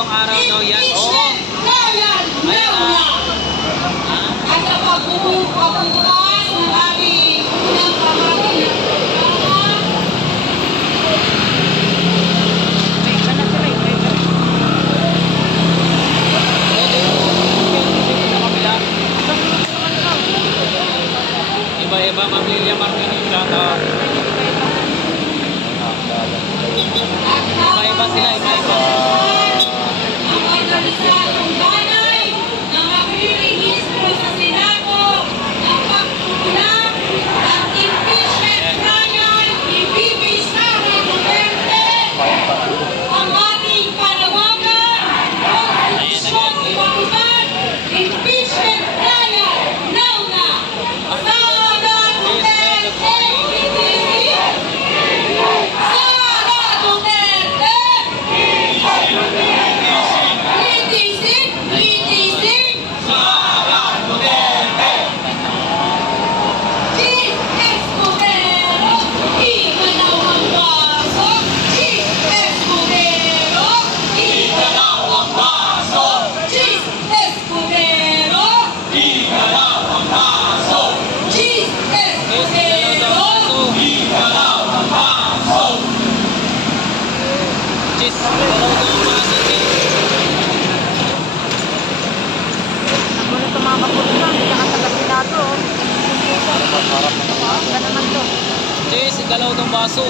tatlong araw daw yan. Oo. Ayan na. At sa pagbubukas ng aming unang pamangkin. Iba-iba, Ma'am Lilia Martinez, shoutout. Iba-iba sila, iba-iba. Ang organisasyon banay na magre-rehistro sa Senado ng pagkukulang at impeachment trial ni VP Sara Duterte. Ang ating panawagan, konstitusyon iwanan, impeachment trial, now na! Sara Duterte, PTC! Sara Duterte! PTC! PTC! Sara Duterte! Chief Escudero, igalaw ang baso! Chief Escudero, igalaw ang baso! Chief Escudero, igalaw ang baso! Chief Escudero, igalaw ang baso! Cheese. Dalawa daw ang baso, cheese. Ano tumama po ito? Hindi ka taga-Senado. Ganda naman to. Cheese, dalawa daw ang baso.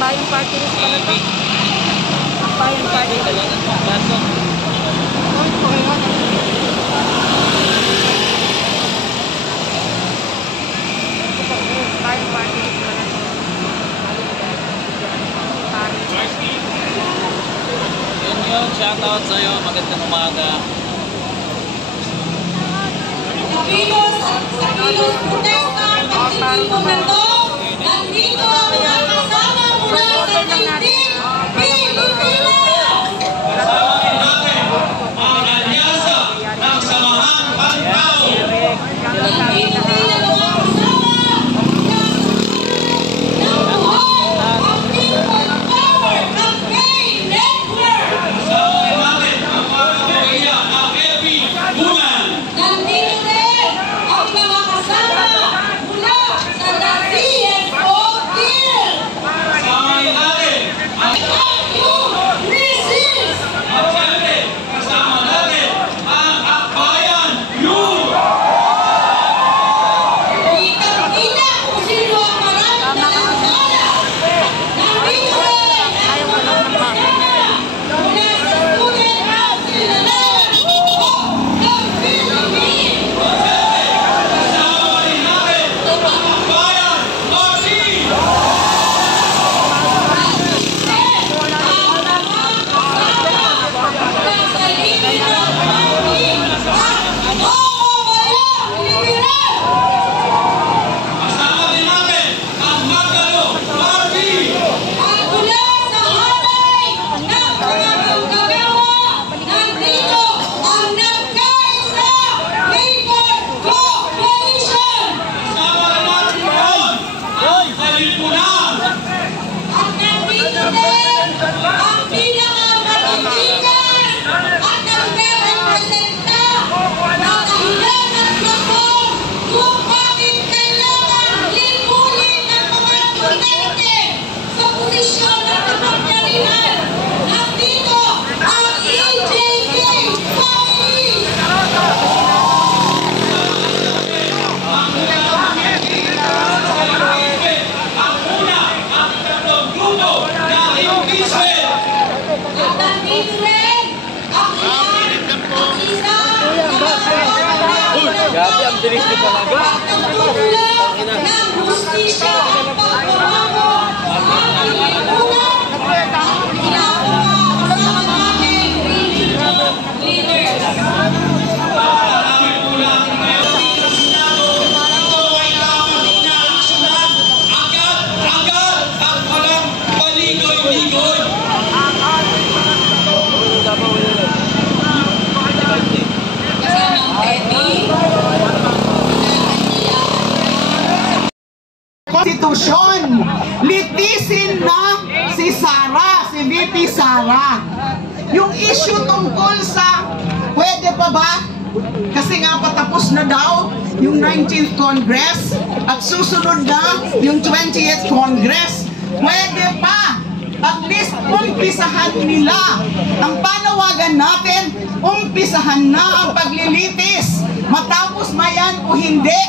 Bayang party list pala to. Baby. Bayang party list. Dalawa daw ang baso. Bayang party list pala to. Yun, shoutout sa'yo. Magandang umaga. Sa kilos protesta at pagsisilong na to, nandito ang mga kasama mula sa daigdig, Pilipinas! Kasama natin ang alyansa ng Samahang Pantao. Nandito rin ang mga kasama ng buhay ang People Power Campaign Network! Kasama natin ang mga kababayan ng LP Bulan. Nandito rin ang mga kasama mula sa The CFO Guild! Kasama natin ang Resist! at siyempre kasama natin ang Akbayan Youth. Kitang-kita kung sino ang maraming nakasala. Nandito rin ang mga kasama mula sa Student Council of the Philippines! Kasama rin natin ang Akbayan Party. Kasama rin natin ang Magalo Party. Kasama rin natin ngayon ang Kalipunan. Nandito ang EJK Police! Ang una, ang tatlong grupo na impeachment. At nandito rin ang isa Gabi, ang bilis nito talaga. ng hustisya at pagbabago sa ating lipunan. Ginagawa kasama natin regional leaders. Maraming kulang ngayon sa Senado. Ito ay dapat inaaksyonan agad at walang paligoy-ligoy. Kasama ang Teddy, VP Sara. Yung issue tungkol sa pwede pa ba? Kasi nga patapos na daw yung 19th Congress at susunod na yung 20th Congress. Pwede pa. At least umpisahan nila ang panawagan natin, umpisahan na ang paglilitis. Matapos mayan o hindi,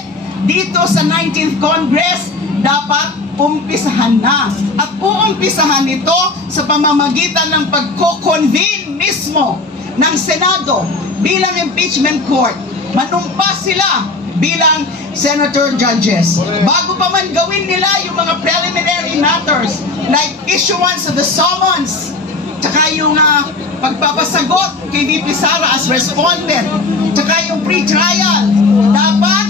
dito sa 19th Congress, dapat umpisahan na. At uumpisahan ito sa pamamagitan ng pagko-convene mismo ng Senado bilang impeachment court. Manumpas sila bilang senator judges. Bago pa man gawin nila yung mga preliminary matters like issuance of the summons, tsaka yung pagpapasagot kay VP Sara as respondent, tsaka yung pre-trial, dapat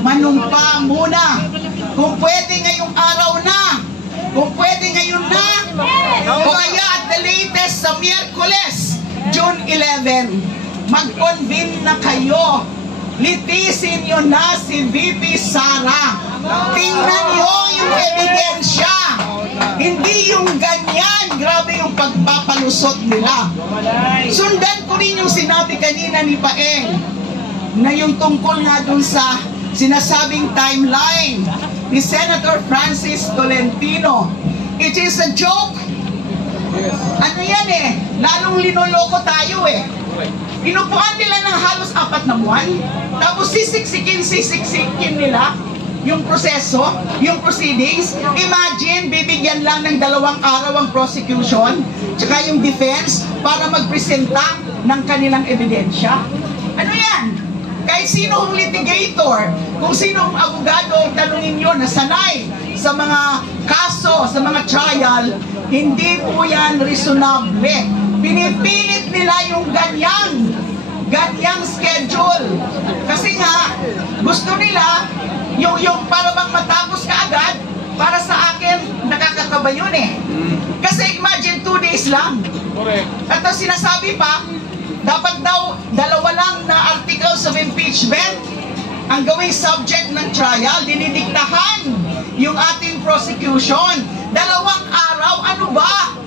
manumpa muna. Kung pwede ngayong araw na, kung pwede ngayon na, o kaya at the latest sa Miyerkules, June 11, mag-convene na kayo. Litisin nyo na si VP Sara. Tingnan nyo yung ebidensya. Hindi yung ganyan. Grabe yung pagpapalusot nila. Sundan ko rin yung sinabi kanina ni Paeng na yung tungkol nga dun sa sinasabing timeline ni Senator Francis Tolentino. It is a joke. Ano yan lalong linoloko tayo Inupuan nila ng halos 4 na buwan, tapos sisiksikin nila yung proseso, yung proceedings. Imagine, bibigyan lang ng 2 araw ang prosecution, tsaka yung defense, para magpresenta ng kanilang ebidensya. Ano yan? Kahit sino ang litigator, kung sino ang abogado, tanungin nyo na sanay sa mga kaso, sa mga trial, hindi po yan reasonable. Pinipilit nila yung ganyang schedule. Kasi nga, gusto nila, yung para bang matapos ka agad, para sa akin, nakakakaba yun Kasi imagine 2 days lang. At ang sinasabi pa, dapat daw 2 lang na articles of impeachment ang gawing subject ng trial, dinidiktahan yung ating prosecution. 2 araw, ano ba?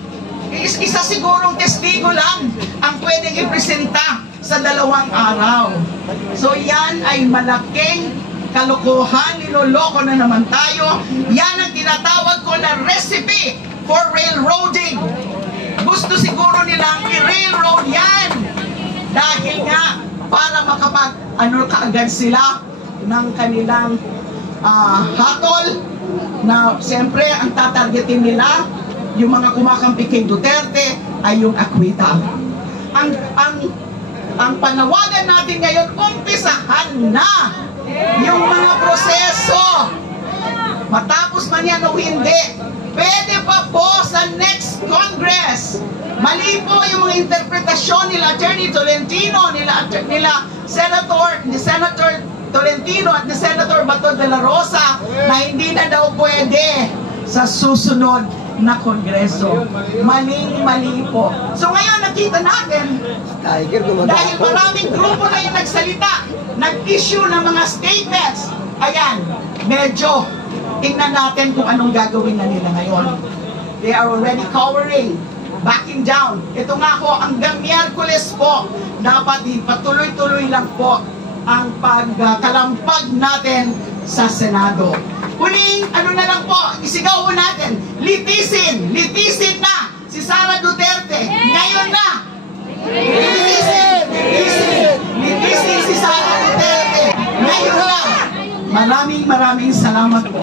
Isa sigurong testigo lang ang pwedeng ipresenta sa 2 araw. So yan ay malaking kalokohan, niloloko na naman tayo. Yan ang tinatawag ko na recipe for railroading. Gusto siguro nilang i-railroad yan. Dahil nga, para kaagad sila ng kanilang hatol na siyempre ang tatargetin nila yung mga kumakampi kay Duterte ay yung acquittal. Ang panawagan natin ngayon, umpisahan na yung mga proseso. Matapos man yan o hindi, pwede pa po sa next Congress. Mali po yung mga interpretasyon nila Attorney Tolentino, nila Senator Tolentino at ni Senator Bato de la Rosa na hindi na daw pwede sa susunod na Kongreso. Mali po. So ngayon nakita natin, dahil maraming grupo na yung nagsalita, nag-issue ng mga statements, ayan, medyo tingnan natin kung anong gagawin na nila ngayon. They are already cowering, backing down. Ito nga po, hanggang Miyerkules po, dapat patuloy-tuloy lang po ang pagkalampag natin sa Senado. Huling, ano na lang po, isigaw natin, litisin na si Sara Duterte. Ngayon na! Litisin si Sara Duterte. Ngayon na! Maraming salamat po.